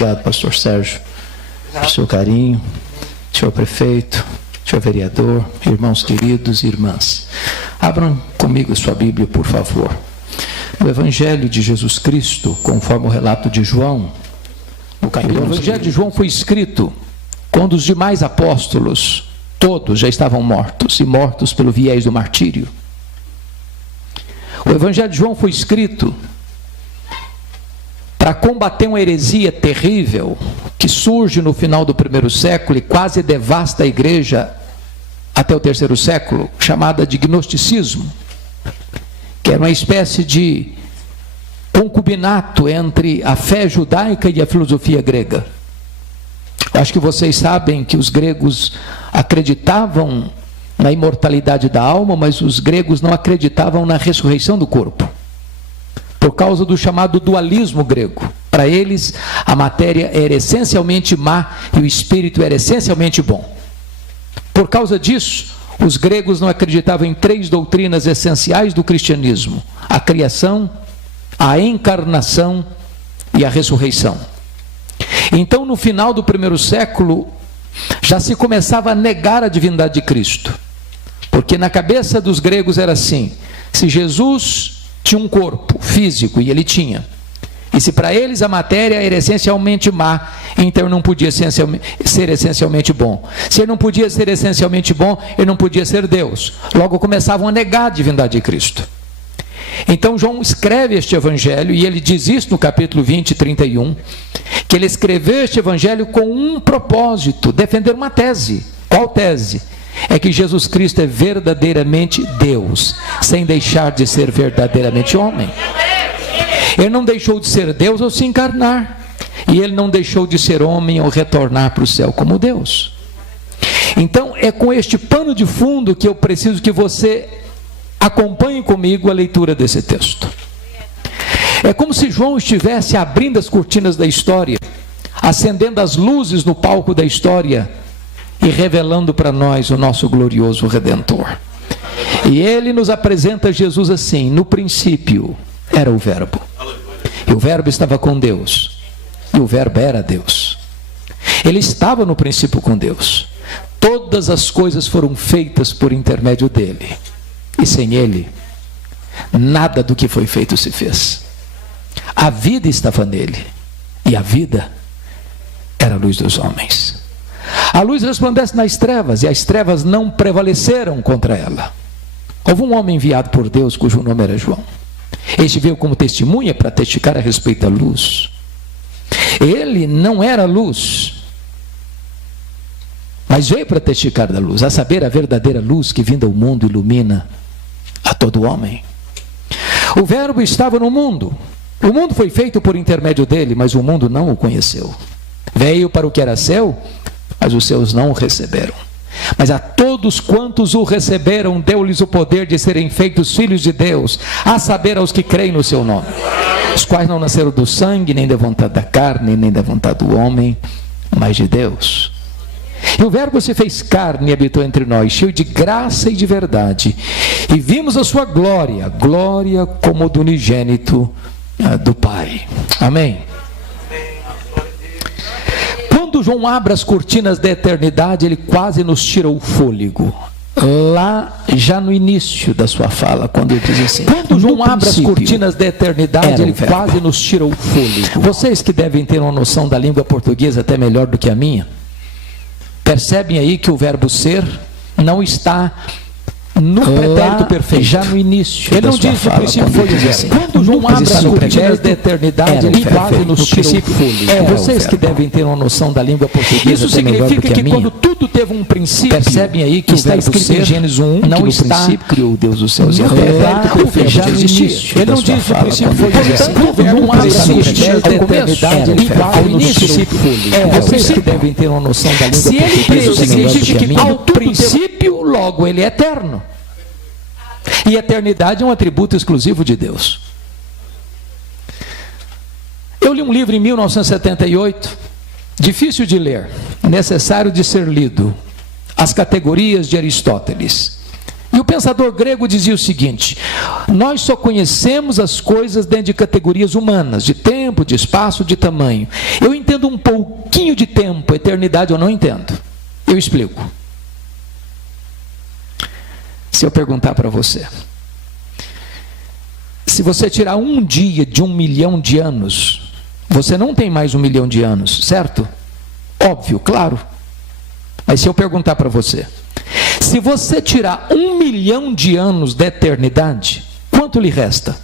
Obrigado, pastor Sérgio, pelo seu carinho, senhor prefeito, senhor vereador, irmãos queridos e irmãs. Abram comigo sua Bíblia, por favor. No Evangelho de Jesus Cristo, conforme o relato de João, o Evangelho de João foi escrito quando os demais apóstolos, todos já estavam mortos, e mortos pelo viés do martírio. O Evangelho de João foi escrito para combater uma heresia terrível que surge no final do primeiro século e quase devasta a igreja até o terceiro século, chamada de gnosticismo, que era uma espécie de concubinato entre a fé judaica e a filosofia grega. Acho que vocês sabem que os gregos acreditavam na imortalidade da alma, mas os gregos não acreditavam na ressurreição do corpo, por causa do chamado dualismo grego. Para eles, a matéria era essencialmente má e o espírito era essencialmente bom. Por causa disso, os gregos não acreditavam em três doutrinas essenciais do cristianismo: a criação, a encarnação e a ressurreição. Então, no final do primeiro século, já se começava a negar a divindade de Cristo, porque na cabeça dos gregos era assim: se Jesus tinha um corpo físico, e ele tinha, e se para eles a matéria era essencialmente má, então ele não podia ser essencialmente bom. Se ele não podia ser essencialmente bom, ele não podia ser Deus. Logo começavam a negar a divindade de Cristo. Então João escreve este evangelho, e ele diz isso no capítulo 20, 31, que ele escreveu este evangelho com um propósito: defender uma tese. Qual tese? É que Jesus Cristo é verdadeiramente Deus, sem deixar de ser verdadeiramente homem. Ele não deixou de ser Deus ao se encarnar, e ele não deixou de ser homem ao retornar para o céu como Deus. Então é com este pano de fundo que eu preciso que você acompanhe comigo a leitura desse texto. É como se João estivesse abrindo as cortinas da história, acendendo as luzes no palco da história e revelando para nós o nosso glorioso Redentor. E ele nos apresenta Jesus assim: no princípio era o Verbo, e o Verbo estava com Deus, e o Verbo era Deus. Ele estava no princípio com Deus. Todas as coisas foram feitas por intermédio dele, e sem ele nada do que foi feito se fez. A vida estava nele, e a vida era a luz dos homens. A luz resplandece nas trevas, e as trevas não prevaleceram contra ela. Houve um homem enviado por Deus, cujo nome era João. Este veio como testemunha para testificar a respeito da luz. Ele não era luz, mas veio para testificar da luz, a saber, a verdadeira luz que vinda ao mundo ilumina a todo homem. O Verbo estava no mundo. O mundo foi feito por intermédio dele, mas o mundo não o conheceu. Veio para o que era seu, mas os seus não o receberam. Mas a todos quantos o receberam, deu-lhes o poder de serem feitos filhos de Deus, a saber, aos que creem no seu nome, os quais não nasceram do sangue, nem da vontade da carne, nem da vontade do homem, mas de Deus. E o Verbo se fez carne e habitou entre nós, cheio de graça e de verdade, e vimos a sua glória, glória como do unigênito do Pai. Amém. Quando João abre as cortinas da eternidade, ele quase nos tira o fôlego. Lá, já no início da sua fala, quando ele diz assim: quando João abre as cortinas da eternidade, ele quase nos tira o fôlego. Vocês que devem ter uma noção da língua portuguesa até melhor do que a minha, percebem aí que o verbo ser não está no pretérito perfeito, já no início. Ele não diz no princípio foi o verbo. Quando João abre as cortinas da eternidade, ele quase nos tira o fôlego. Vocês que devem ter uma noção da língua portuguesa, isso significa que quando tudo teve um princípio, percebem aí que está escrito em Gênesis 1, não no princípio criou Deus os céus e a terra, o verbo já existia. Ele não diz no princípio foi o verbo. Quando João abre as cortinas da eternidade, ele quase nos tira o fôlego. Vocês que devem ter uma noção da língua portuguesa, se ele isso significa que ao princípio, logo ele é eterno. E eternidade é um atributo exclusivo de Deus. Eu li um livro em 1978, difícil de ler, necessário de ser lido, As Categorias de Aristóteles. E o pensador grego dizia o seguinte: nós só conhecemos as coisas dentro de categorias humanas, de tempo, tempo, de espaço, de tamanho. Eu entendo um pouquinho de tempo, eternidade eu não entendo. Eu explico. Se eu perguntar para você, se você tirar um dia de 1 milhão de anos, você não tem mais 1 milhão de anos, certo? Óbvio, claro. Mas se eu perguntar para você, se você tirar 1 milhão de anos da eternidade, quanto lhe resta?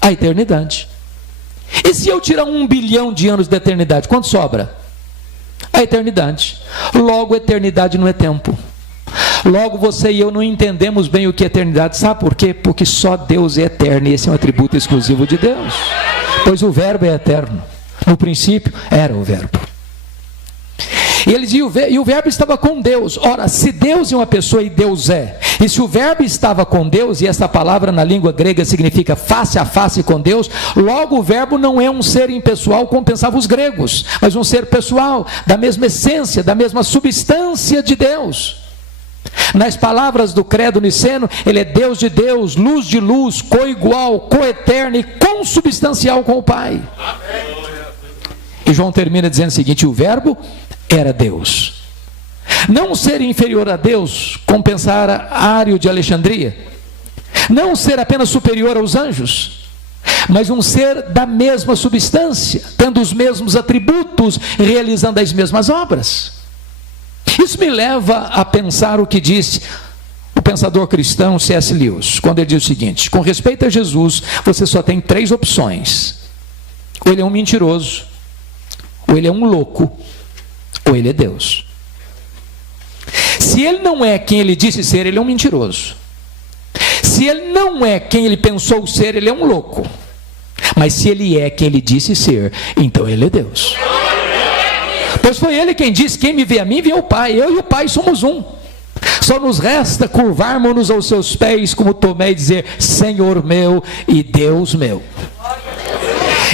A eternidade. E se eu tirar 1 bilhão de anos da eternidade, quanto sobra? A eternidade. Logo, eternidade não é tempo. Logo, você e eu não entendemos bem o que é eternidade. Sabe por quê? Porque só Deus é eterno e esse é um atributo exclusivo de Deus. Pois o verbo é eterno. No princípio era o verbo. E o verbo estava com Deus. Ora, se Deus é uma pessoa e Deus é, e se o verbo estava com Deus, e essa palavra na língua grega significa face a face com Deus, logo o verbo não é um ser impessoal como pensavam os gregos, mas um ser pessoal, da mesma essência, da mesma substância de Deus. Nas palavras do credo niceno, ele é Deus de Deus, luz de luz, coigual, coeterno e consubstancial com o Pai. E João termina dizendo o seguinte: o verbo era Deus. Não um ser inferior a Deus, como pensara Ário de Alexandria. Não um ser apenas superior aos anjos, mas um ser da mesma substância, tendo os mesmos atributos, realizando as mesmas obras. Isso me leva a pensar o que disse o pensador cristão C.S. Lewis, quando ele diz o seguinte: com respeito a Jesus, você só tem 3 opções. Ou ele é um mentiroso, ou ele é um louco, ou ele é Deus. Se ele não é quem ele disse ser, ele é um mentiroso. Se ele não é quem ele pensou ser, ele é um louco. Mas se ele é quem ele disse ser, então ele é Deus. Pois foi ele quem disse: quem me vê a mim, vê o Pai. Eu e o Pai somos um. Só nos resta curvarmos-nos aos seus pés, como Tomé, e dizer: Senhor meu e Deus meu.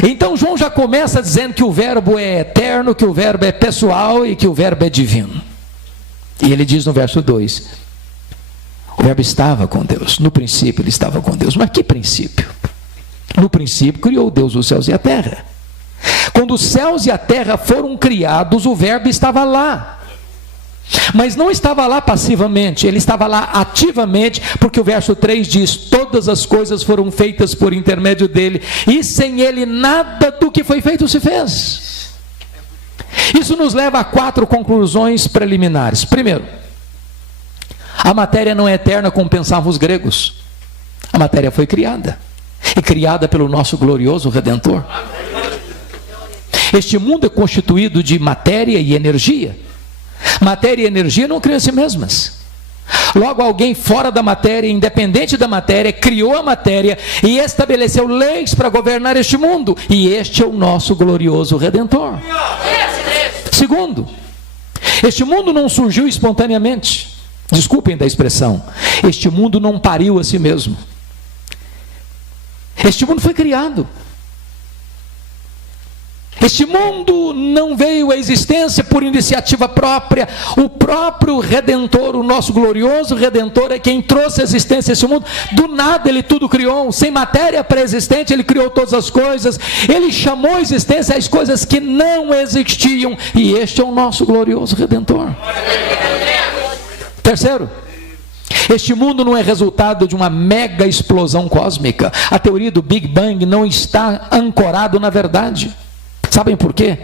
Então João já começa dizendo que o verbo é eterno, que o verbo é pessoal e que o verbo é divino. E ele diz no verso 2: o verbo estava com Deus. No princípio ele estava com Deus. Mas que princípio? No princípio criou Deus os céus e a terra. Quando os céus e a terra foram criados, o verbo estava lá. Mas não estava lá passivamente, ele estava lá ativamente, porque o verso 3 diz: todas as coisas foram feitas por intermédio dele, e sem ele nada do que foi feito se fez. Isso nos leva a 4 conclusões preliminares. Primeiro, a matéria não é eterna como pensavam os gregos. A matéria foi criada, e criada pelo nosso glorioso Redentor. Este mundo é constituído de matéria e energia. Matéria e energia não criam a si mesmas. Logo, alguém fora da matéria, independente da matéria, criou a matéria e estabeleceu leis para governar este mundo. E este é o nosso glorioso Redentor. Segundo, este mundo não surgiu espontaneamente. Desculpem da expressão. Este mundo não pariu a si mesmo. Este mundo foi criado. Este mundo não veio à existência por iniciativa própria. O próprio Redentor, o nosso glorioso Redentor, é quem trouxe a existência a esse mundo. Do nada ele tudo criou. Sem matéria pré-existente ele criou todas as coisas. Ele chamou a existência as coisas que não existiam. E este é o nosso glorioso Redentor. Terceiro, este mundo não é resultado de uma mega explosão cósmica. A teoria do Big Bang não está ancorado na verdade. Sabem por quê?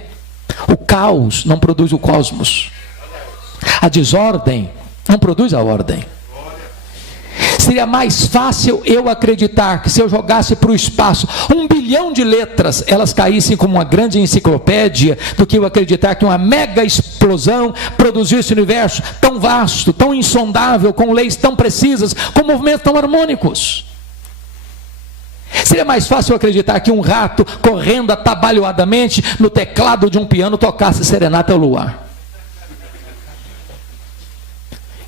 O caos não produz o cosmos. A desordem não produz a ordem. Seria mais fácil eu acreditar que se eu jogasse para o espaço 1 bilhão de letras, elas caíssem como uma grande enciclopédia, do que eu acreditar que uma mega explosão produziu esse universo tão vasto, tão insondável, com leis tão precisas, com movimentos tão harmônicos. Seria mais fácil acreditar que um rato correndo atabalhoadamente no teclado de um piano tocasse serenata ao luar.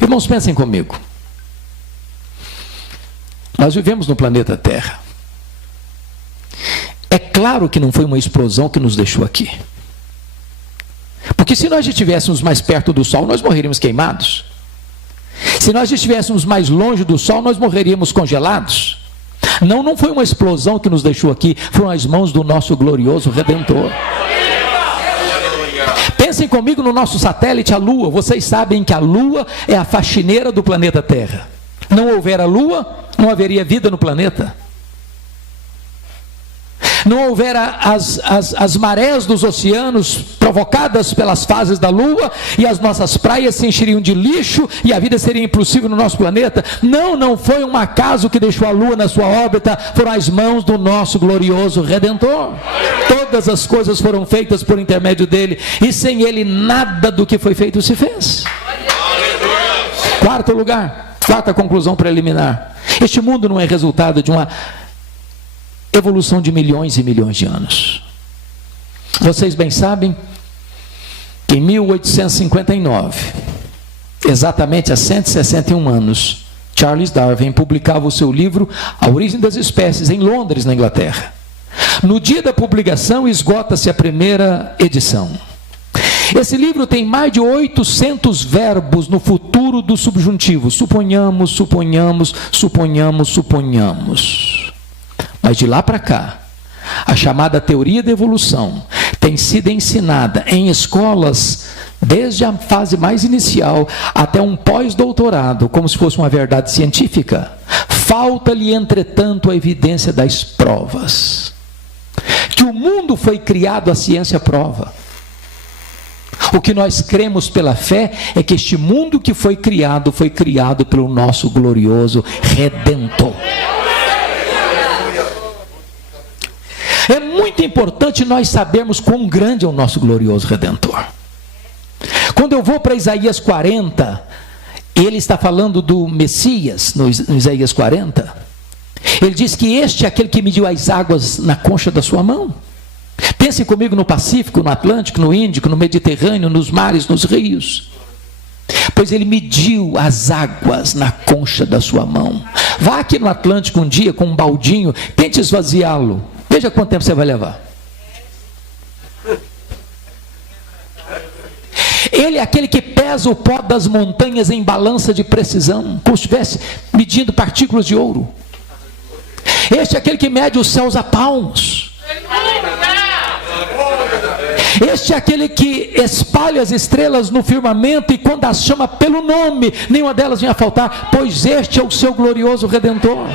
Irmãos, pensem comigo. Nós vivemos no planeta Terra. É claro que não foi uma explosão que nos deixou aqui. Porque se nós estivéssemos mais perto do Sol, nós morreríamos queimados. Se nós estivéssemos mais longe do Sol, nós morreríamos congelados. Não foi uma explosão que nos deixou aqui, foram as mãos do nosso glorioso Redentor. Pensem comigo no nosso satélite, a Lua. Vocês sabem que a Lua é a faxineira do planeta Terra. Não houver a Lua, não haveria vida no planeta. Não houver as marés dos oceanos provocadas pelas fases da Lua, e as nossas praias se encheriam de lixo e a vida seria impossível no nosso planeta. Não foi um acaso que deixou a Lua na sua órbita, foram as mãos do nosso glorioso Redentor. Todas as coisas foram feitas por intermédio dele, e sem ele nada do que foi feito se fez. Quarto lugar, quarta conclusão preliminar: este mundo não é resultado de uma evolução de milhões e milhões de anos. Vocês bem sabem que em 1859, exatamente há 161 anos, Charles Darwin publicava o seu livro A Origem das Espécies em Londres, na Inglaterra. No dia da publicação, esgota-se a primeira edição. Esse livro tem mais de 800 verbos no futuro do subjuntivo: suponhamos, suponhamos, suponhamos, suponhamos. Mas de lá para cá, a chamada teoria da evolução tem sido ensinada em escolas desde a fase mais inicial até um pós-doutorado, como se fosse uma verdade científica. Falta-lhe, entretanto, a evidência das provas. Que o mundo foi criado, a ciência prova. O que nós cremos pela fé é que este mundo que foi criado pelo nosso glorioso Redentor. É muito importante nós sabermos quão grande é o nosso glorioso Redentor. Quando eu vou para Isaías 40, ele está falando do Messias, no Isaías 40. Ele diz que este é aquele que mediu as águas na concha da sua mão. Pense comigo no Pacífico, no Atlântico, no Índico, no Mediterrâneo, nos mares, nos rios. Pois ele mediu as águas na concha da sua mão. Vá aqui no Atlântico um dia com um baldinho, tente esvaziá-lo. Veja quanto tempo você vai levar. Ele é aquele que pesa o pó das montanhas em balança de precisão, como se estivesse medindo partículas de ouro. Este é aquele que mede os céus a palmos. Este é aquele que espalha as estrelas no firmamento, e quando as chama pelo nome, nenhuma delas vem a faltar, pois este é o seu glorioso Redentor.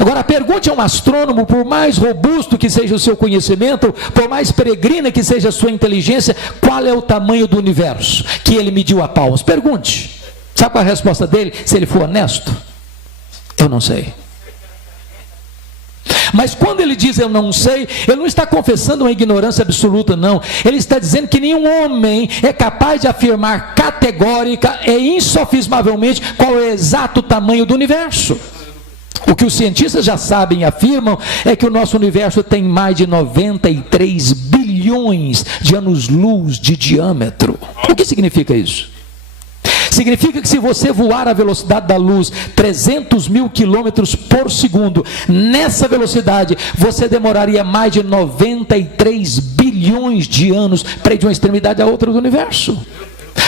Agora pergunte a um astrônomo, por mais robusto que seja o seu conhecimento, por mais peregrina que seja a sua inteligência, qual é o tamanho do universo que ele mediu a palmos? Pergunte. Sabe qual é a resposta dele? Se ele for honesto: eu não sei. Mas quando ele diz eu não sei, ele não está confessando uma ignorância absoluta, não. Ele está dizendo que nenhum homem é capaz de afirmar categórica e insofismavelmente qual é o exato tamanho do universo. O que os cientistas já sabem e afirmam é que o nosso universo tem mais de 93 bilhões de anos-luz de diâmetro. O que significa isso? Significa que se você voar à velocidade da luz, 300 mil quilômetros por segundo, nessa velocidade, você demoraria mais de 93 bilhões de anos para ir de uma extremidade à outra do universo.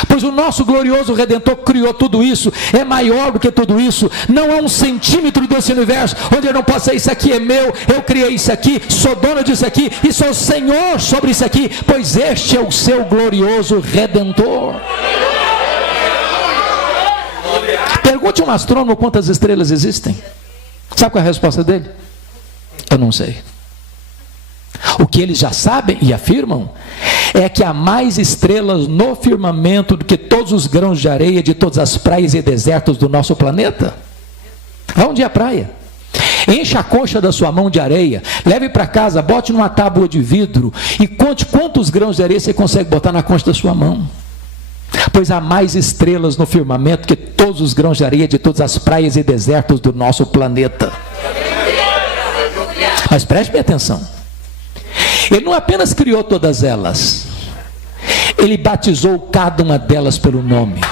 Pois o nosso glorioso Redentor criou tudo isso, é maior do que tudo isso. Não há um centímetro desse universo onde eu não possa dizer: isso aqui é meu, eu criei isso aqui, sou dono disso aqui e sou Senhor sobre isso aqui, pois este é o seu glorioso Redentor. Pergunte a um astrônomo quantas estrelas existem. Sabe qual é a resposta dele? Eu não sei. O que eles já sabem e afirmam é que há mais estrelas no firmamento do que todos os grãos de areia de todas as praias e desertos do nosso planeta. Vá um dia à praia, encha a concha da sua mão de areia, leve para casa, bote numa tábua de vidro e conte quantos grãos de areia você consegue botar na concha da sua mão. Pois há mais estrelas no firmamento que todos os grãos de areia de todas as praias e desertos do nosso planeta. Mas preste bem atenção. Ele não apenas criou todas elas, ele batizou cada uma delas pelo nome.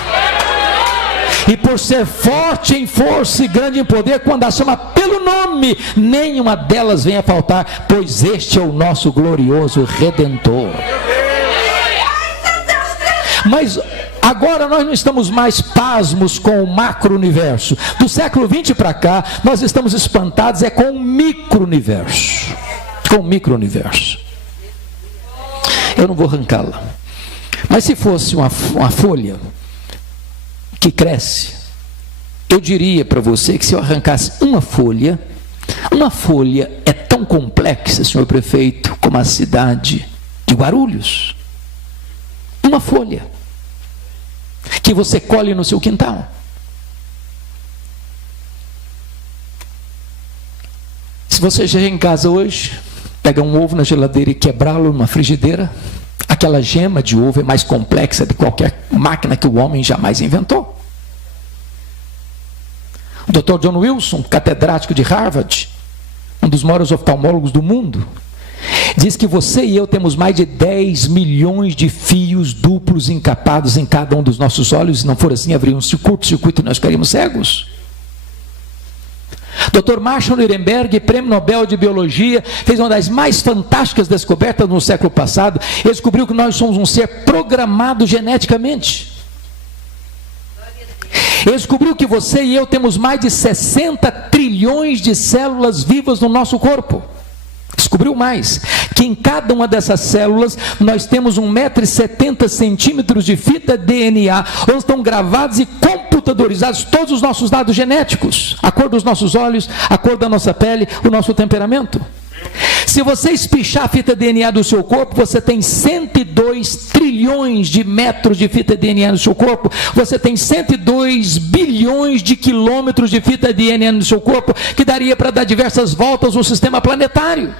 E por ser forte em força e grande em poder, quando as chama pelo nome, nenhuma delas vem a faltar, pois este é o nosso glorioso Redentor. Mas a Agora nós não estamos mais pasmos com o macro-universo. Do século XX para cá, nós estamos espantados com o micro-universo. Com o micro-universo. Eu não vou arrancá-la. Mas se fosse uma folha que cresce, eu diria para você que se eu arrancasse uma folha é tão complexa, senhor prefeito, como a cidade de Guarulhos. Uma folha que você colhe no seu quintal. Se você chegar em casa hoje, pega um ovo na geladeira e quebrá-lo numa frigideira, aquela gema de ovo é mais complexa de qualquer máquina que o homem jamais inventou. O Dr. John Wilson, catedrático de Harvard, um dos maiores oftalmólogos do mundo, diz que você e eu temos mais de 10 milhões de fios duplos encapados em cada um dos nossos olhos. Se não for assim, haveria um curto-circuito e nós ficaríamos cegos. Dr. Marshall Nirenberg, prêmio Nobel de Biologia, fez uma das mais fantásticas descobertas no século passado. Ele descobriu que nós somos um ser programado geneticamente. Ele descobriu que você e eu temos mais de 60 trilhões de células vivas no nosso corpo. Descobriu mais, que em cada uma dessas células nós temos 1,70 m de fita DNA, onde estão gravados e computadorizados todos os nossos dados genéticos, a cor dos nossos olhos, a cor da nossa pele, o nosso temperamento. Se você espichar a fita DNA do seu corpo, você tem 102 trilhões de metros de fita DNA no seu corpo, você tem 102 bilhões de quilômetros de fita DNA no seu corpo, que daria para dar diversas voltas no sistema planetário.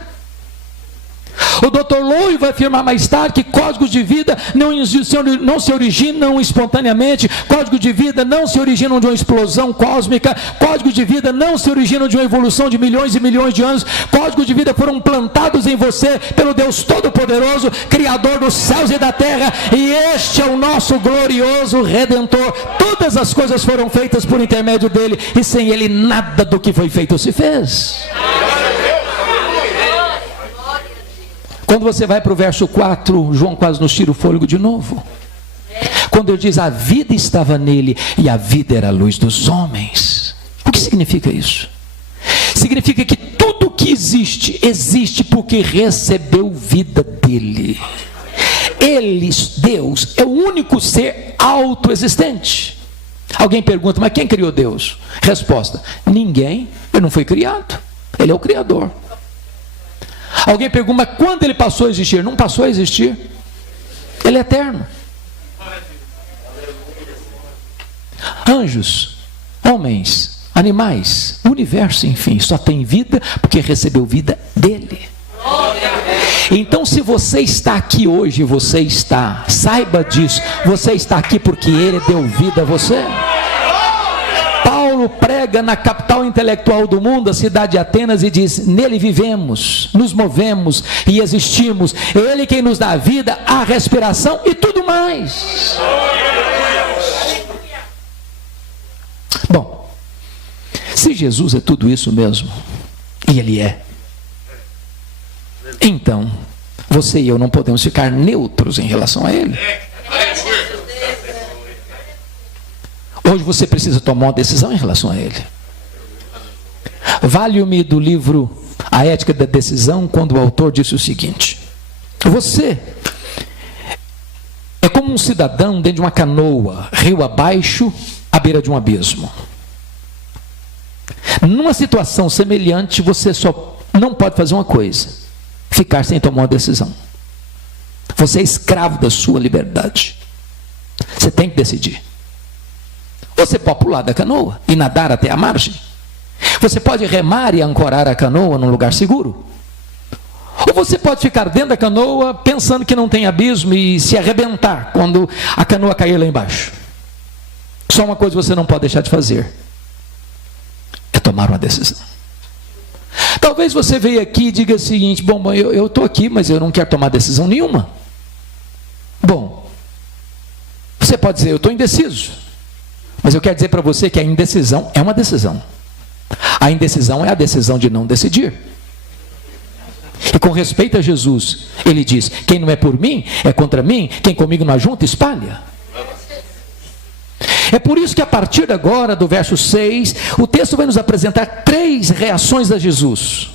O Dr. Lowe vai afirmar mais tarde que códigos de vida não se originam espontaneamente, códigos de vida não se originam de uma explosão cósmica, códigos de vida não se originam de uma evolução de milhões e milhões de anos, códigos de vida foram plantados em você pelo Deus Todo-Poderoso, Criador dos céus e da terra, e este é o nosso glorioso Redentor. Todas as coisas foram feitas por intermédio dele, e sem ele nada do que foi feito se fez. Quando você vai para o verso 4, João quase nos tira o fôlego de novo. Quando ele diz, a vida estava nele e a vida era a luz dos homens. O que significa isso? Significa que tudo que existe, existe porque recebeu vida dele. Ele, Deus, é o único ser autoexistente. Alguém pergunta, mas quem criou Deus? Resposta, ninguém, ele não foi criado, ele é o Criador. Alguém pergunta, mas quando ele passou a existir? Não passou a existir. Ele é eterno. Anjos, homens, animais, o universo, enfim, só tem vida porque recebeu vida dele. Então, se você está aqui hoje, saiba disso, você está aqui porque ele deu vida a você. Paulo prega na capital intelectual do mundo, a cidade de Atenas, e diz, nele vivemos, nos movemos e existimos, ele quem nos dá a vida, a respiração e tudo mais. Bom, se Jesus é tudo isso mesmo, e ele é, então, você e eu não podemos ficar neutros em relação a ele. Hoje você precisa tomar uma decisão em relação a ele. Valho-me do livro A Ética da Decisão, quando o autor disse o seguinte: você é como um cidadão dentro de uma canoa, rio abaixo, à beira de um abismo. Numa situação semelhante, você só não pode fazer uma coisa: ficar sem tomar uma decisão. Você é escravo da sua liberdade. Você tem que decidir. Você pode pular da canoa e nadar até a margem. Você pode remar e ancorar a canoa num lugar seguro. Ou você pode ficar dentro da canoa pensando que não tem abismo e se arrebentar quando a canoa cair lá embaixo. Só uma coisa você não pode deixar de fazer: é tomar uma decisão. Talvez você veja aqui e diga o seguinte: bom, eu estou aqui, mas eu não quero tomar decisão nenhuma. Bom, você pode dizer, eu estou indeciso. Mas eu quero dizer para você que a indecisão é uma decisão. A indecisão é a decisão de não decidir. E com respeito a Jesus, ele diz, quem não é por mim, é contra mim, quem comigo não ajunta, espalha. É por isso que a partir de agora, do verso 6, o texto vai nos apresentar 3 reações a Jesus.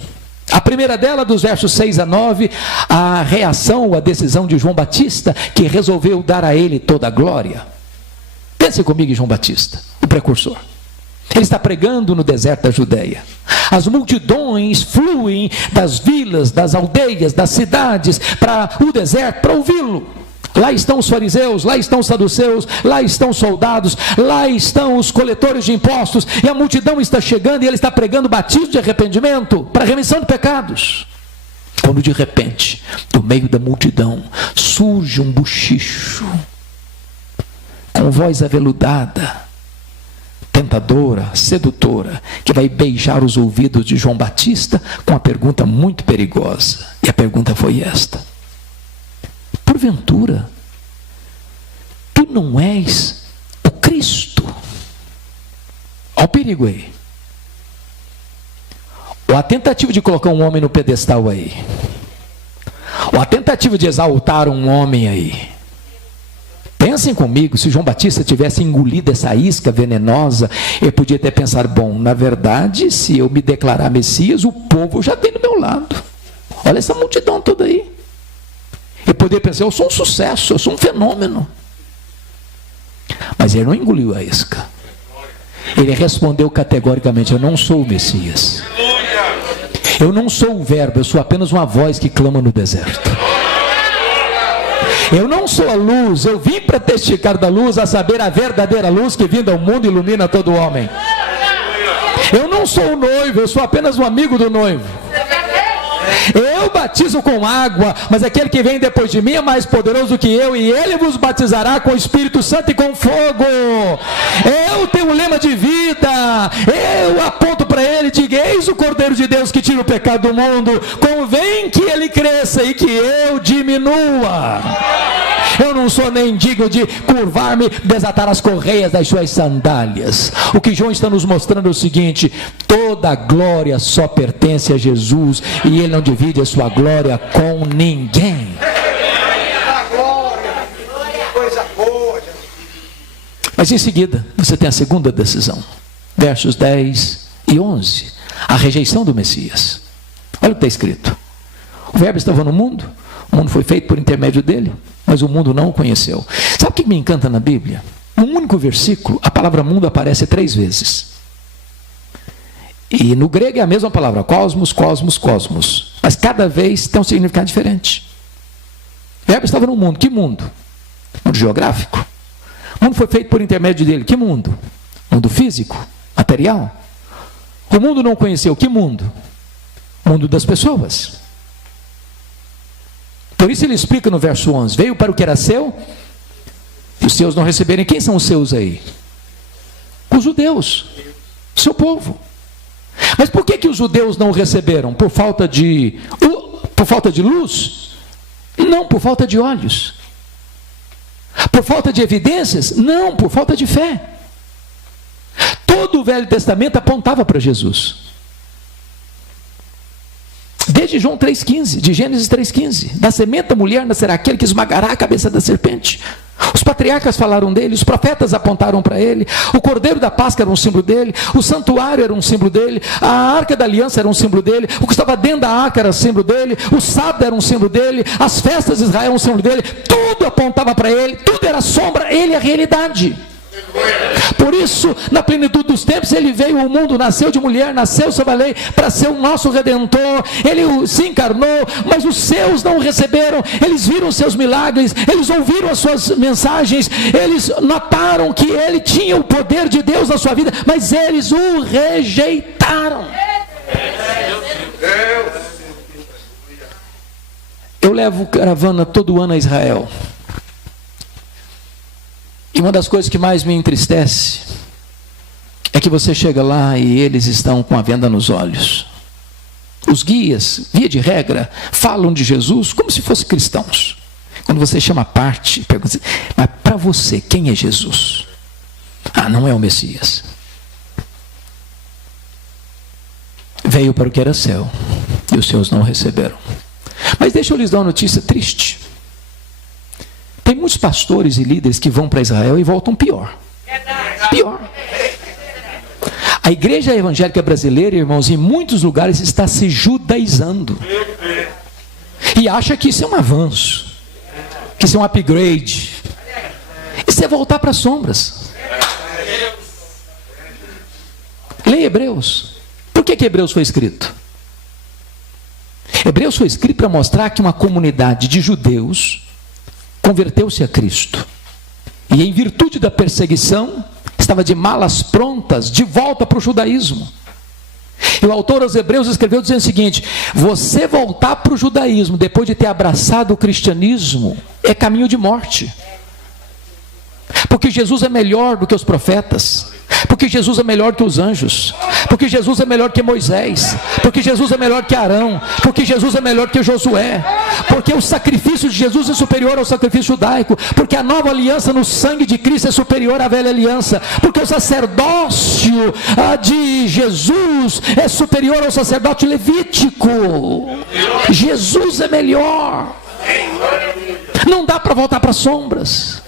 A primeira dela, dos versos 6 a 9, a reação ou a decisão de João Batista, que resolveu dar a ele toda a glória. Pense comigo em João Batista, o precursor. Ele está pregando no deserto da Judeia. As multidões fluem das vilas, das aldeias, das cidades para o deserto para ouvi-lo. Lá estão os fariseus, lá estão os saduceus, lá estão os soldados, lá estão os coletores de impostos, e a multidão está chegando e ele está pregando batismo de arrependimento para remissão de pecados. Quando de repente, do meio da multidão, surge um bochicho, com voz aveludada, tentadora, sedutora, que vai beijar os ouvidos de João Batista com uma pergunta muito perigosa. E a pergunta foi esta: porventura, tu não és o Cristo? Olha o perigo aí. Ou a tentativa de colocar um homem no pedestal aí. Ou a tentativa de exaltar um homem aí. Pensem comigo, se João Batista tivesse engolido essa isca venenosa, ele podia ter pensado: bom, na verdade, se eu me declarar Messias, o povo já tem do meu lado. Olha essa multidão toda aí. Ele poderia pensar: eu sou um sucesso, eu sou um fenômeno. Mas ele não engoliu a isca. Ele respondeu categoricamente: eu não sou o Messias. Eu não sou o verbo, eu sou apenas uma voz que clama no deserto. Eu não sou a luz, eu vim para testificar da luz, a saber, a verdadeira luz que vindo ao mundo ilumina todo homem. Eu não sou o noivo, eu sou apenas um amigo do noivo. Eu batizo com água, mas aquele que vem depois de mim é mais poderoso do que eu, e ele vos batizará com o Espírito Santo e com fogo. Eu tenho um lema de vida, eu aponto para ele, digo: eis o Cordeiro de Deus que tira o pecado do mundo, convém que ele cresça e que eu diminua. Eu não sou nem digno de curvar-me, desatar as correias das suas sandálias. O que João está nos mostrando é o seguinte: toda a glória só pertence a Jesus, e ele não divide a sua glória com ninguém. Mas em seguida, você tem a segunda decisão. Versos 10 e 11. A rejeição do Messias. Olha o que está escrito. O verbo estava no mundo, o mundo foi feito por intermédio dele, mas o mundo não o conheceu. Sabe o que me encanta na Bíblia? Num único versículo, a palavra mundo aparece 3 vezes. E no grego é a mesma palavra: cosmos, cosmos, cosmos. Mas cada vez tem um significado diferente. O verbo estava no mundo. Que mundo? Mundo geográfico. O mundo foi feito por intermédio dele. Que mundo? Mundo físico, material. O mundo não conheceu. Que mundo? Mundo das pessoas. Por isso ele explica no verso 11: veio para o que era seu, e os seus não receberem. Quem são os seus aí? Os judeus, seu povo. Mas por que os judeus não o receberam? Por falta de luz? Não, por falta de olhos. Por falta de evidências? Não, por falta de fé. Todo o Velho Testamento apontava para Jesus. Desde João 3,15, de Gênesis 3,15: da semente da mulher nascerá aquele que esmagará a cabeça da serpente. Os patriarcas falaram dele, os profetas apontaram para ele, o cordeiro da Páscoa era um símbolo dele, o santuário era um símbolo dele, a arca da aliança era um símbolo dele, o que estava dentro da arca era um símbolo dele, o sábado era um símbolo dele, as festas de Israel eram um símbolo dele, tudo apontava para ele, tudo era sombra, ele é a realidade. Por isso, na plenitude dos tempos, ele veio ao mundo, nasceu de mulher, nasceu sob a lei, para ser o nosso Redentor. Ele se encarnou, mas os seus não o receberam. Eles viram os seus milagres, eles ouviram as suas mensagens, eles notaram que ele tinha o poder de Deus na sua vida, mas eles o rejeitaram. Eu levo caravana todo ano a Israel. E uma das coisas que mais me entristece é que você chega lá e eles estão com a venda nos olhos. Os guias, via de regra, falam de Jesus como se fossem cristãos. Quando você chama a parte, pergunta: mas para você, quem é Jesus? Ah, não é o Messias. Veio para o que era seu, e os seus não receberam. Mas deixa eu lhes dar uma notícia triste. Tem muitos pastores e líderes que vão para Israel e voltam pior. Pior. A igreja evangélica brasileira, irmãos, em muitos lugares está se judaizando. E acha que isso é um avanço, que isso é um upgrade. Isso é voltar para as sombras. Leia Hebreus. Por que Hebreus foi escrito? Hebreus foi escrito para mostrar que uma comunidade de judeus converteu-se a Cristo. E em virtude da perseguição, estava de malas prontas, de volta para o judaísmo. E o autor aos Hebreus escreveu dizendo o seguinte: você voltar para o judaísmo, depois de ter abraçado o cristianismo, é caminho de morte. Porque Jesus é melhor do que os profetas. Porque Jesus é melhor que os anjos. Porque Jesus é melhor que Moisés. Porque Jesus é melhor que Arão. Porque Jesus é melhor que Josué. Porque o sacrifício de Jesus é superior ao sacrifício judaico. Porque a nova aliança no sangue de Cristo é superior à velha aliança. Porque o sacerdócio de Jesus é superior ao sacerdócio levítico. Jesus é melhor. Não dá para voltar para as sombras.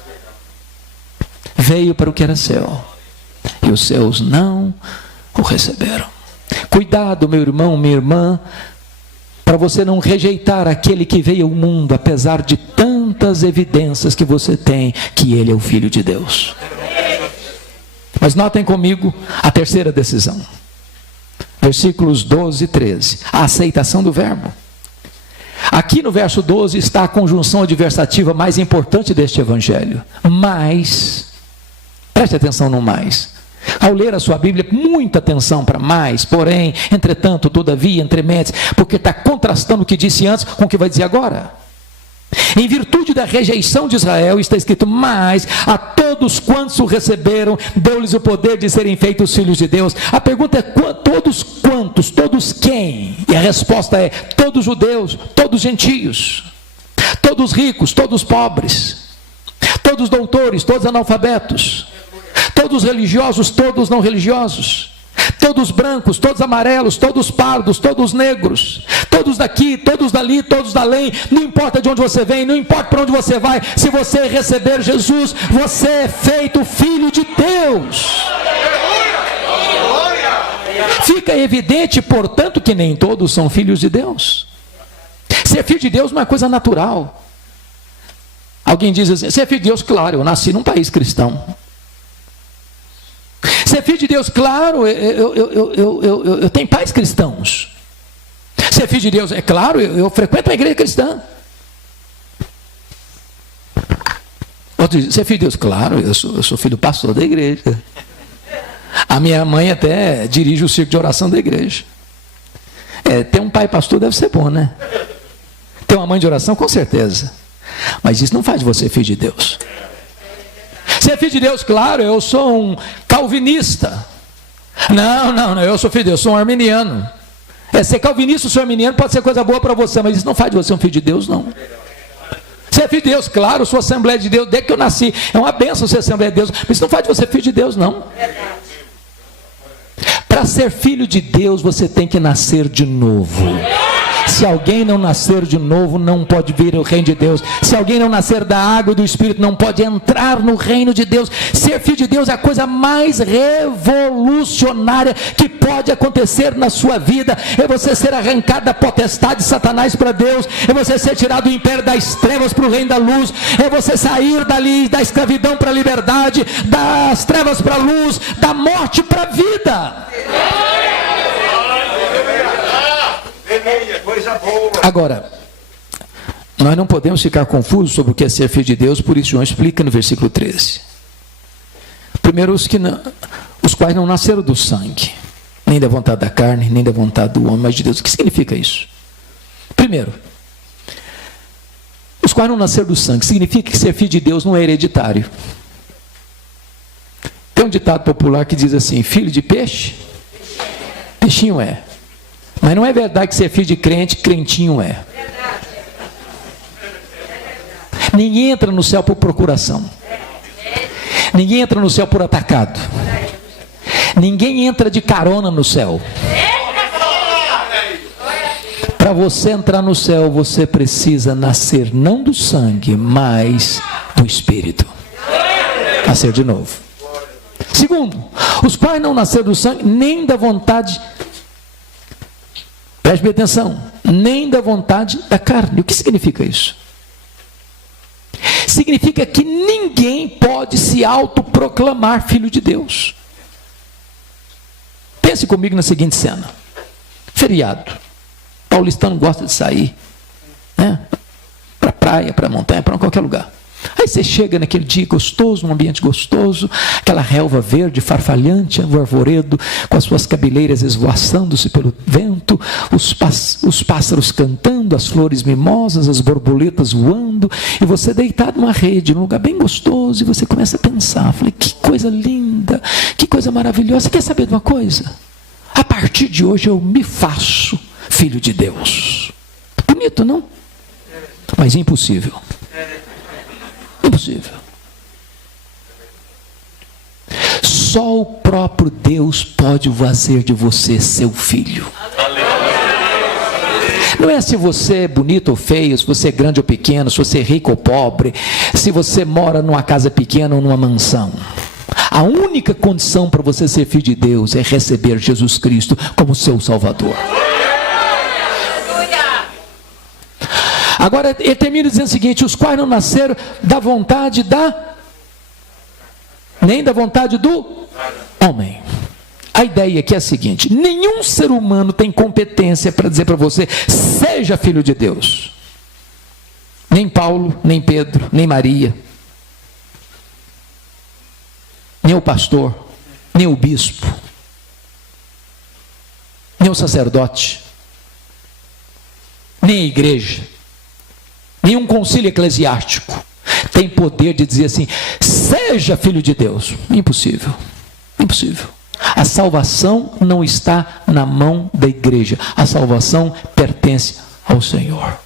Veio para o que era seu, e os seus não o receberam. Cuidado, meu irmão, minha irmã, para você não rejeitar aquele que veio ao mundo, apesar de tantas evidências que você tem que ele é o Filho de Deus. Mas notem comigo a terceira decisão. Versículos 12 e 13. A aceitação do verbo. Aqui no verso 12 está a conjunção adversativa mais importante deste evangelho. Mas... preste atenção no mais. Ao ler a sua Bíblia, muita atenção para mais, porém, entretanto, todavia, entrementes, porque está contrastando o que disse antes com o que vai dizer agora. Em virtude da rejeição de Israel, está escrito: mas a todos quantos o receberam, deu-lhes o poder de serem feitos filhos de Deus. A pergunta é: todos quantos? Todos quem? E a resposta é: todos judeus, todos gentios, todos ricos, todos pobres, todos doutores, todos analfabetos, todos religiosos, todos não religiosos, todos brancos, todos amarelos, todos pardos, todos negros, todos daqui, todos dali, todos dalém. Não importa de onde você vem, não importa para onde você vai, se você receber Jesus, você é feito filho de Deus. Fica evidente, portanto, que nem todos são filhos de Deus. Ser filho de Deus não é coisa natural. Alguém diz assim: ser filho de Deus, claro, eu nasci num país cristão. Ser filho de Deus, claro, eu tenho pais cristãos. Ser filho de Deus, é claro, eu frequento a igreja cristã. Outro diz: ser filho de Deus, claro, eu sou filho do pastor da igreja. A minha mãe até dirige o circo de oração da igreja. Ter um pai pastor deve ser bom, né? Ter uma mãe de oração, com certeza. Mas isso não faz de você filho de Deus. Ser filho de Deus, claro, eu sou um calvinista. Não, eu sou filho de Deus, eu sou um arminiano. Ser calvinista ou ser arminiano pode ser coisa boa para você, mas isso não faz de você um filho de Deus, não. Ser filho de Deus, claro, eu sou Assembleia de Deus, desde que eu nasci. É uma bênção ser Assembleia de Deus, mas isso não faz de você filho de Deus, não. Para ser filho de Deus, você tem que nascer de novo. Se alguém não nascer de novo, não pode vir o reino de Deus. Se alguém não nascer da água e do Espírito, não pode entrar no reino de Deus. Ser filho de Deus é a coisa mais revolucionária que pode acontecer na sua vida. É você ser arrancado da potestade de Satanás para Deus. É você ser tirado do império das trevas para o reino da luz. É você sair dali da escravidão para a liberdade, das trevas para a luz, da morte para a vida. Agora, nós não podemos ficar confusos sobre o que é ser filho de Deus, por isso João explica no versículo 13. Primeiro, os quais não nasceram do sangue, nem da vontade da carne, nem da vontade do homem, mas de Deus. O que significa isso? Primeiro, os quais não nasceram do sangue, significa que ser filho de Deus não é hereditário. Tem um ditado popular que diz assim: filho de peixe, peixinho é. Mas não é verdade que ser filho de crente, crentinho é. Ninguém entra no céu por procuração. Ninguém entra no céu por atacado. Ninguém entra de carona no céu. Para você entrar no céu, você precisa nascer não do sangue, mas do Espírito. Nascer de novo. Segundo, os quais não nasceram do sangue, nem da vontade, preste bem atenção, nem da vontade da carne. O que significa isso? Significa que ninguém pode se autoproclamar filho de Deus. Pense comigo na seguinte cena. Feriado. Paulistano gosta de sair, né? Para praia, para montanha, para qualquer lugar. Aí você chega naquele dia gostoso, num ambiente gostoso, aquela relva verde, farfalhante, o arvoredo, com as suas cabeleiras esvoaçando-se pelo vento, os pássaros cantando, as flores mimosas, as borboletas voando, e você deitado numa rede, num lugar bem gostoso, e você começa a pensar, falei, que coisa linda, que coisa maravilhosa. Você quer saber de uma coisa? A partir de hoje eu me faço filho de Deus. Bonito, não? Mas impossível. Impossível. Só o próprio Deus pode fazer de você seu filho. Não é se você é bonito ou feio, se você é grande ou pequeno, se você é rico ou pobre, se você mora numa casa pequena ou numa mansão. A única condição para você ser filho de Deus é receber Jesus Cristo como seu Salvador. Agora ele termina dizendo o seguinte: os quais não nasceram da vontade nem da vontade do homem. A ideia aqui é a seguinte: nenhum ser humano tem competência para dizer para você, seja filho de Deus. Nem Paulo, nem Pedro, nem Maria, nem o pastor, nem o bispo, nem o sacerdote, nem a igreja, nenhum concílio eclesiástico tem poder de dizer assim, seja filho de Deus. Impossível, impossível. A salvação não está na mão da igreja, a salvação pertence ao Senhor.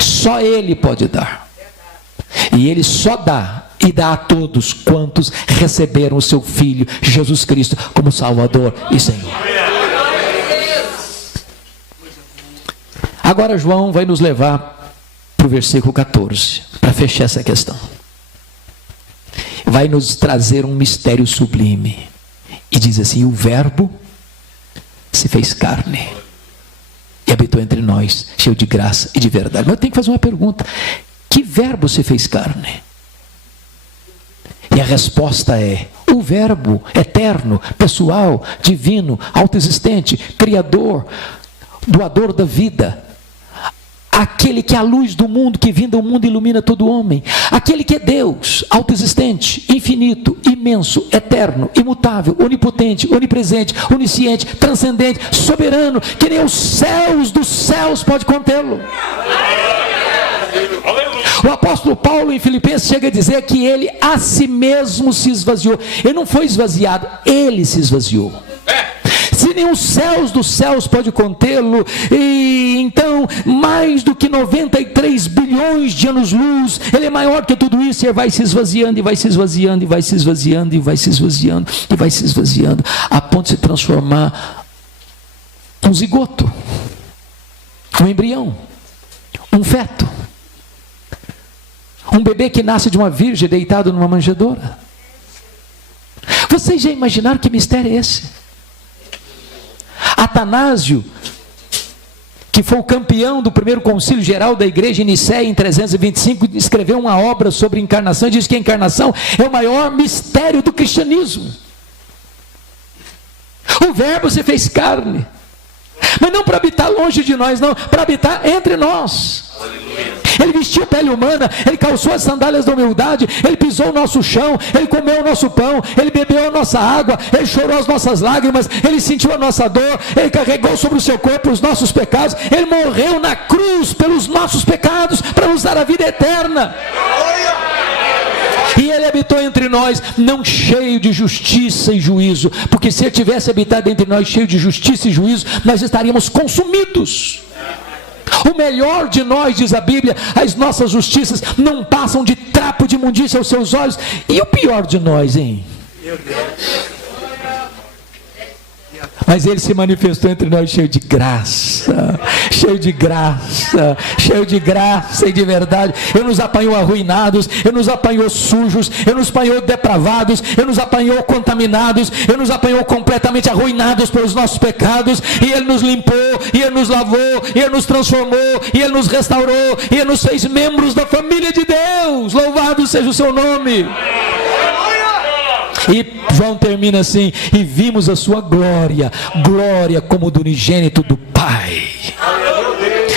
Só Ele pode dar, e Ele só dá, e dá a todos quantos receberam o seu Filho Jesus Cristo como Salvador e Senhor. Agora João vai nos levar para o versículo 14, para fechar essa questão. Vai nos trazer um mistério sublime. E diz assim: o verbo se fez carne e habitou entre nós, cheio de graça e de verdade. Mas eu tenho que fazer uma pergunta: que verbo se fez carne? E a resposta é: o verbo eterno, pessoal, divino, autoexistente, criador, doador da vida, aquele que é a luz do mundo, que vindo ao mundo ilumina todo homem, aquele que é Deus, autoexistente, infinito, imenso, eterno, imutável, onipotente, onipresente, onisciente, transcendente, soberano, que nem os céus dos céus pode contê-lo. O apóstolo Paulo em Filipenses chega a dizer que ele a si mesmo se esvaziou. Ele não foi esvaziado, ele se esvaziou. Se nem os céus dos céus pode contê-lo, e então mais do que 93 bilhões de anos-luz, ele é maior que tudo isso, e ele vai se esvaziando, e vai se esvaziando, e vai se esvaziando, e vai se esvaziando, e vai se esvaziando, a ponto de se transformar um zigoto, um embrião, um feto, um bebê que nasce de uma virgem deitado numa manjedoura. Vocês já imaginaram que mistério é esse? Atanásio, que foi o campeão do primeiro concílio geral da igreja em Nicéia em 325, escreveu uma obra sobre encarnação e diz que a encarnação é o maior mistério do cristianismo. O verbo se fez carne, mas não para habitar longe de nós, não, para habitar entre nós. Ele vestiu pele humana, ele calçou as sandálias da humildade, ele pisou o nosso chão, ele comeu o nosso pão, ele bebeu a nossa água, ele chorou as nossas lágrimas, ele sentiu a nossa dor, ele carregou sobre o seu corpo os nossos pecados, ele morreu na cruz pelos nossos pecados, para nos dar a vida eterna. E ele habitou entre nós, não cheio de justiça e juízo, porque se ele tivesse habitado entre nós cheio de justiça e juízo, nós estaríamos consumidos. O melhor de nós, diz a Bíblia, as nossas justiças não passam de trapo de imundícia aos seus olhos. E o pior de nós, hein? Mas ele se manifestou entre nós cheio de graça, cheio de graça, cheio de graça e de verdade. Ele nos apanhou arruinados, ele nos apanhou sujos, ele nos apanhou depravados, ele nos apanhou contaminados, ele nos apanhou completamente arruinados pelos nossos pecados, e ele nos limpou, e ele nos lavou, e ele nos transformou, e ele nos restaurou, e ele nos fez membros da família de Deus. Louvado seja o seu nome. E João termina assim: e vimos a sua glória, glória como do unigênito do Pai.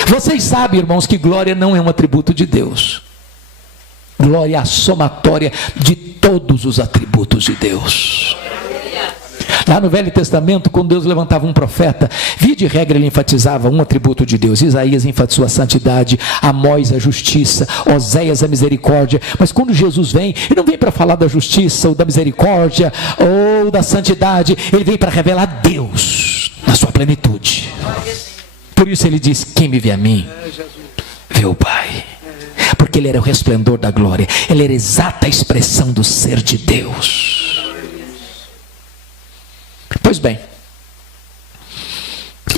Vocês sabem, irmãos, que glória não é um atributo de Deus. Glória é a somatória de todos os atributos de Deus. Lá no Velho Testamento, quando Deus levantava um profeta, via de regra ele enfatizava um atributo de Deus. Isaías enfatizou a santidade, Amós a justiça, Oséias a misericórdia. Mas quando Jesus vem, ele não vem para falar da justiça ou da misericórdia ou da santidade, ele vem para revelar Deus na sua plenitude. Por isso ele diz: quem me vê a mim, vê o Pai. Porque ele era o resplendor da glória, ele era a exata expressão do ser de Deus. Pois bem,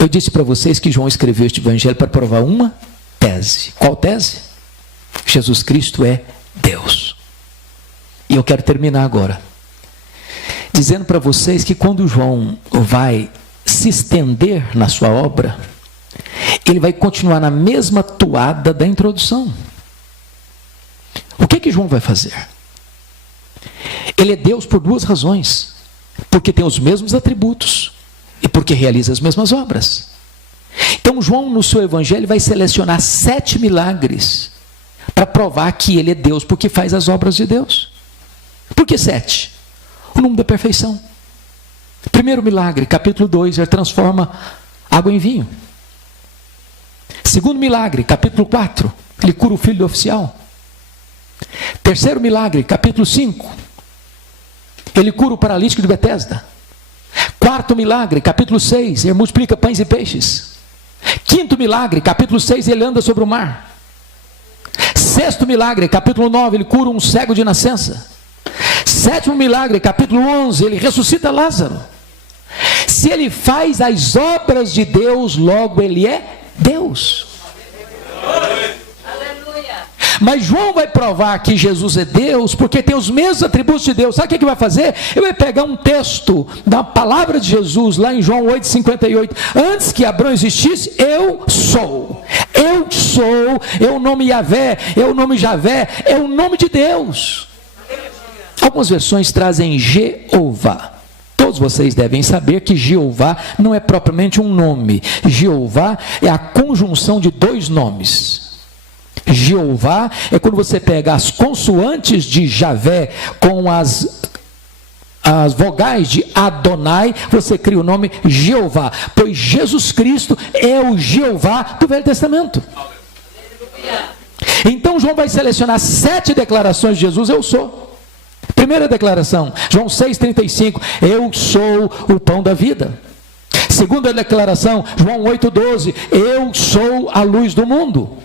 eu disse para vocês que João escreveu este evangelho para provar uma tese. Qual tese? Jesus Cristo é Deus. E eu quero terminar agora dizendo para vocês que quando João vai se estender na sua obra, ele vai continuar na mesma toada da introdução. O que João vai fazer? Ele é Deus por duas razões: porque tem os mesmos atributos e porque realiza as mesmas obras. Então João, no seu evangelho, vai selecionar 7 milagres para provar que ele é Deus, porque faz as obras de Deus. Por que 7? O número da perfeição. Primeiro milagre, capítulo 2, ele transforma água em vinho. Segundo milagre, capítulo 4, ele cura o filho do oficial. Terceiro milagre, capítulo 5, ele cura o paralítico de Betesda. Quarto milagre, capítulo 6, ele multiplica pães e peixes. Quinto milagre, capítulo 6, ele anda sobre o mar. Sexto milagre, capítulo 9, ele cura um cego de nascença. Sétimo milagre, capítulo 11, ele ressuscita Lázaro. Se ele faz as obras de Deus, logo ele é Deus. Mas João vai provar que Jesus é Deus, porque tem os mesmos atributos de Deus. Sabe o que ele vai fazer? Ele vai pegar um texto da palavra de Jesus, lá em João 8,58. Antes que Abraão existisse, eu sou. Eu sou, é o nome Yahvé, é o nome Javé, é o nome de Deus. Algumas versões trazem Jeová. Todos vocês devem saber que Jeová não é propriamente um nome. Jeová é a conjunção de dois nomes. Jeová é quando você pega as consoantes de Javé com as vogais de Adonai, você cria o nome Jeová, pois Jesus Cristo é o Jeová do Velho Testamento. Então João vai selecionar 7 declarações de Jesus: eu sou. Primeira declaração, João 6,35, eu sou o pão da vida. Segunda declaração, João 8,12, eu sou a luz do mundo.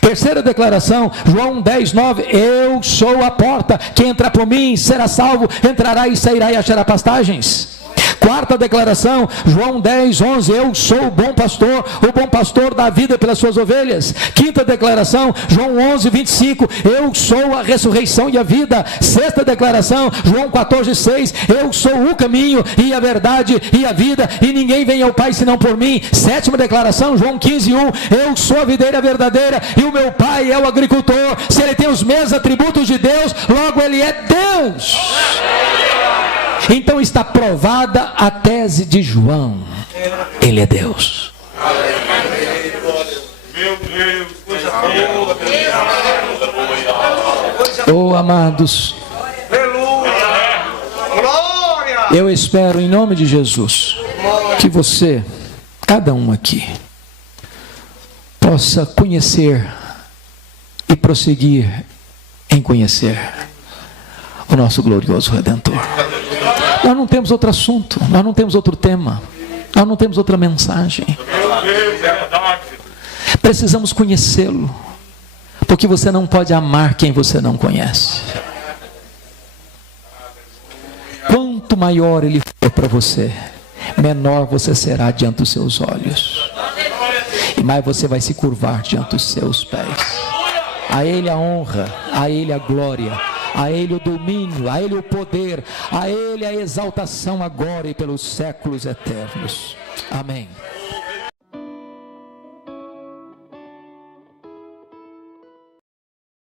Terceira declaração, João 10,9, eu sou a porta, quem entrar por mim será salvo, entrará e sairá e achará pastagens. Quarta declaração, João 10,11, eu sou o bom pastor dá a vida pelas suas ovelhas. Quinta declaração, João 11,25, eu sou a ressurreição e a vida. Sexta declaração, João 14,6, eu sou o caminho e a verdade e a vida, e ninguém vem ao Pai senão por mim. Sétima declaração, João 15,1, eu sou a videira verdadeira e o meu Pai é o agricultor. Se ele tem os mesmos atributos de Deus, logo ele é Deus. Então está provada a tese de João: ele é Deus. Meu Deus, coisa Oh, amados, eu espero em nome de Jesus que você, cada um aqui, possa conhecer e prosseguir em conhecer o nosso glorioso Redentor. Nós não temos outro assunto, nós não temos outro tema, nós não temos outra mensagem. Precisamos conhecê-lo, porque você não pode amar quem você não conhece. Quanto maior ele for para você, menor você será diante dos seus olhos. E mais você vai se curvar diante dos seus pés. A Ele a honra, a Ele a glória, a Ele o domínio, a Ele o poder, a Ele a exaltação agora e pelos séculos eternos. Amém.